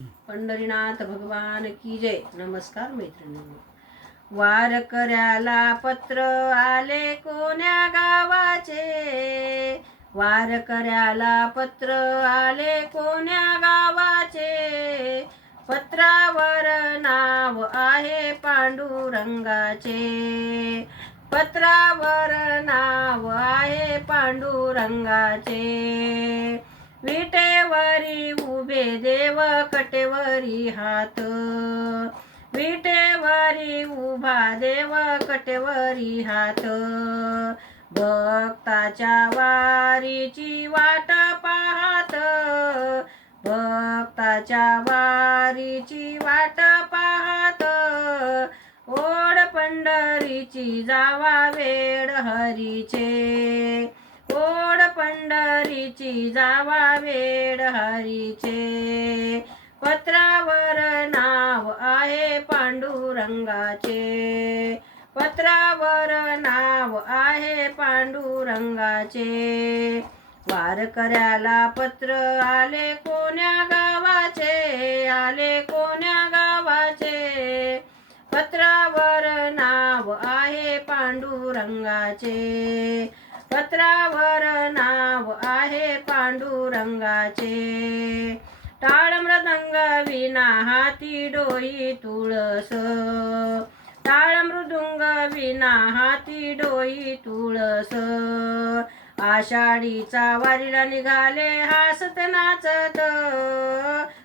पंढरीनाथ भगवान की जय। नमस्कार मैत्रिणींनो, वारकऱ्याला पत्र आले कोण्या गावाचे, वारकऱ्याला पत्र आले कोण्या गावाचे, पत्रावर नाव आहे पांडुरंगाचे, पत्रावर नाव आहे पांडुरंगाचे, विटेवरी उभे देव कटेवरी हात, विटेवरी उभा देव कटेवरी हात, भक्ताच्या वारीची वाट पाहत, भक्ताच्या वारीची वाट पाहत, ओढ पंढरीची जावा वेड हरीचे, ओढ पंढरीची जावा वेड हरीचे, पत्रावर नाव आहे पांडुरंगाचे, पत्रावर नाव आहे पांडुरंगाचे, वारकऱ्याला पत्र आले कोण्या गावाचे, आले कोण्या गावाचे, पत्रावर नाव आहे पांडुरंगाचे, पत्रावर नाव आहे पांडुरंगाचे, टाळ मृदंग विना हाती डोई तुळस, टाळ मृदुंग विना हाती डोई तुळस, आषाढीचा वारीला निघाले हासत नाचत,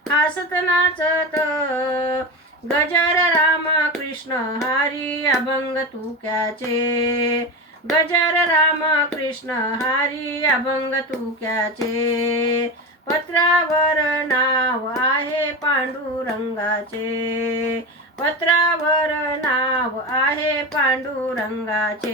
हासत नाचत, गजर राम कृष्ण हरी अभंग तुक्याचे, गजर राम कृष्ण हरी अभंग तुक्याचे, पत्रावर नाव आहे पांडुरंगाचे, पत्रावर नाव आहे पांडुरंगाचे,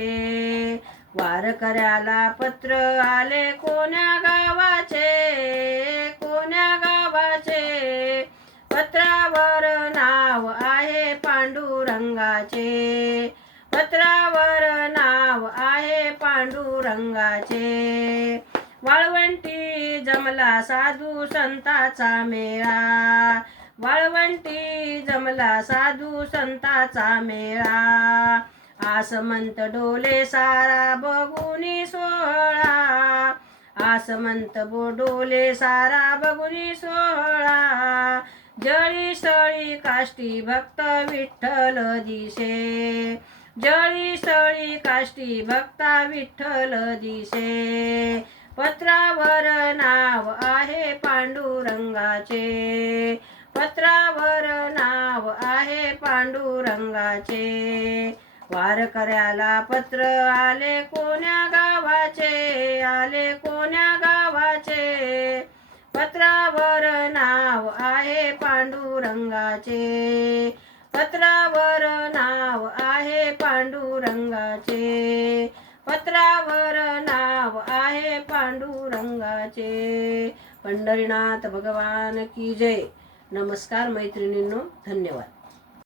वारकऱ्याला पत्र आले कोण्या गावाचे, कोण्या गावाचे, पत्रावर नाव आहे पांडुरंगाचे, पत्रावर नाव आहे पांडुरंगाचे, वाळवंटी जमला साधू संताचा मेळा, वाळवंटी जमला साधू संताचा मेळा, आसमंत डोले सारा बघुनी सोहळा, आसमंत डोले सारा बघुनी सोहळा, जळी सळी काष्टी भक्त विठ्ठल दिसे, जळी सळी काष्टी भक्ता विठ्ठल दिसे, पत्रावर नाव आहे पांडुरंगाचे, पत्रावर नाव आहे पांडुरंगाचे, वारकऱ्याला पत्र आले कोण्या गावाचे, आले कोण्या गावाचे, पत्रावर नाव आहे पांडुरंगाचे, पत्रावर नाव आहे पांडुरंगाचे, पत्रावर नाव आहे पांडुरंगाचे। पंढरीनाथ भगवान की जय। नमस्कार मैत्रिणींनो, धन्यवाद।